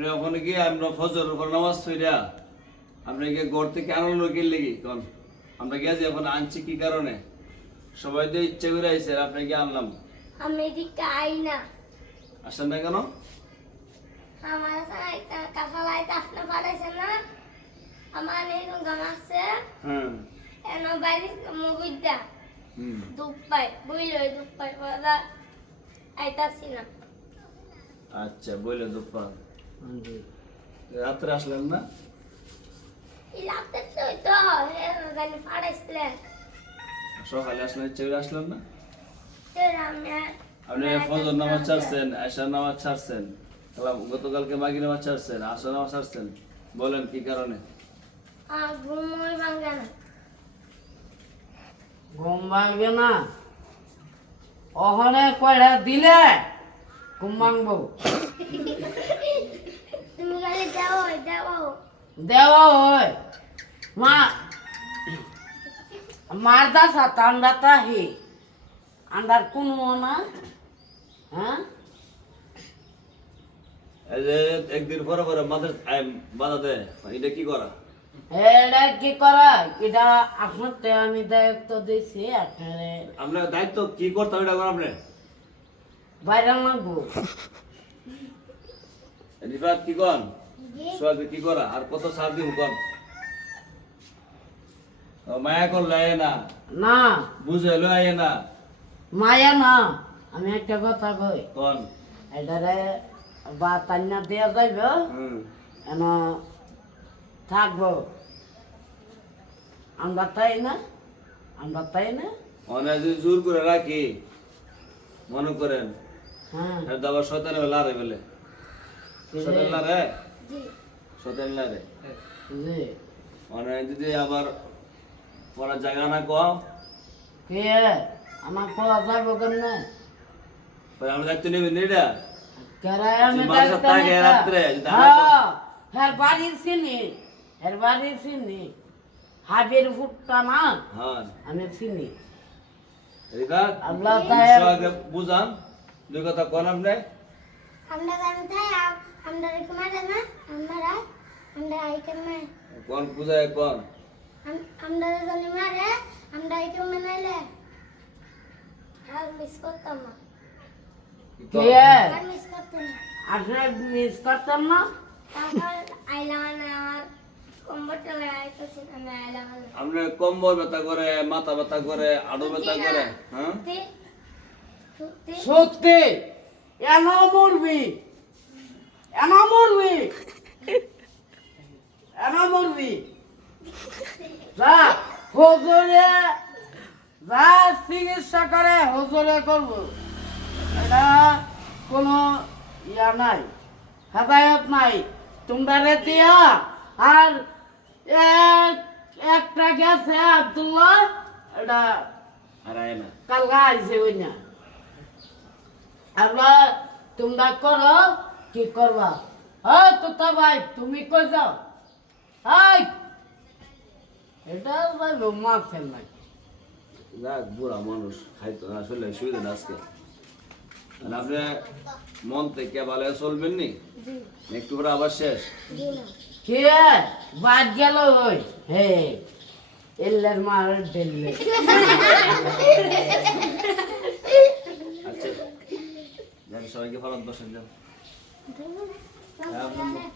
আপনি ওখানে গিয়ে আমরা ফজর উপর নামাজ ফিরা আপনি গিয়ে ঘর থেকে আনন্দ গেলে কি কন? আমরা গেছি এখন আনছি কি কারণে? সবাই তো ইচ্ছে করে আইসে আপনি কি আনলাম? আমি এদিকে আই না। আসেন না কেন? আমার কাঁচা লাইট আপনি পাঠাইছে না? আমার এরকম গান আছে। হ্যাঁ। এন বাড়ি মুগুইদা দুঃখ পাই বুঝলো দুঃখ পাই আইতাছি না। আচ্ছা বললেন দুপ্পা রাত্রে আসলেন না? ফাড়াইছিলেন সকালে আসলেন ইচ্ছে করে আসলেন না আপনি ফজর নামাজ ছাড়ছেন আয়সার নামাজ ছাড়ছেন গতকালকে মাগি নামাজ ছাড়ছেন আসর নামাজ ছাড়ছেন বলেন কি কারণে? ঘুম ভাঙবে না? অহনে কয়টা দিলে ঘুম ভাঙবো তুমি গাড়ি যাও যাও দেওয়া হয় মা মারদা সাত আন্ডাটা হে। আন্ডার কোনো না? হ্যাঁ? একদিন পরে পরে আয় বাধা দেয় এটা কি করা? এটা কি করা? এটা আপনার তো আমি দায়িত্ব দিয়েছি আপনার আপনার দায়িত্ব কি করতে হবে এটা করেন আপনি। বাইরে লাগবো। রিফাত কি কন জি কি করা? আর কত সার দিব কন মায়া করলে আয় না। না। বুঝে লো আয় না। মায়া না। আমি একটা কথা কই। কন? এটারে বা তান্না দেওয়া যাইব। এন থাকব। আমরা তাই না? আমরা তাই না? অনেক জোর করে রাখি। মনে করেন? হ্যাঁ। দাবার শয়তানে লারে বলে শয়তান লারে জি। শয়তান লারে যদি আবার পড়ার জায়গা না কও? কে? আমার কোয়া যাইব কেন আমি নেবেন এটা হ্যাঁ, বাড়ির চিনি। হের বাড়ির চিনি। হাবির ফুটটা না? হ্যাঁ। আমি চিনি। আল্লাহ বুঝান। দুই কথা আপনি। আমরা আমরা রেখে না আমরা আমরা আইকে মারে কোন বুঝায় কোন? আমরা যদি মারে আমরা আইকে মানাইলে আর মিস করতাম না। কে? আর মিস করতাম না। আপনার মিস করতাম না? তারপর আইলাম না আমার কম্বরটা আইতেছি আমি আইলাম না আপনি কম্বল ব্যথা করে মাথা ব্যথা করে আড়ু ব্যথা করে হ্যাঁ? সত্যি? এন মরবি। এন মরবি এন মরবি যা হজরে যা চিকিৎসা করে হজরে করব। এটা কোনো ইয়া নাই হেদায়ত নাই। তোমরা দিয়া আর এক- একটা গেছে আব্দুল্লাহ এটা আর কালকা আইছে ওই না আমরা তোমরা করো কি করবা? হ্যাঁ তোতা ভাই তুমি কই যাও? হাই এটা ভাই মাছ ফেল নাই যাক বুড়া মানুষ খাইতো না আসলে সুবিধা না আজকে। আর আপনি মন থেকে ভালো চলবেন নি? জি। একটু পরে আবার শেষ। জি না। কে? বাদ গেল ওই। হে এল্লের মার ডেললে আচ্ছা যাক সবাইকে ভালো বসেন যান হ্যাঁ,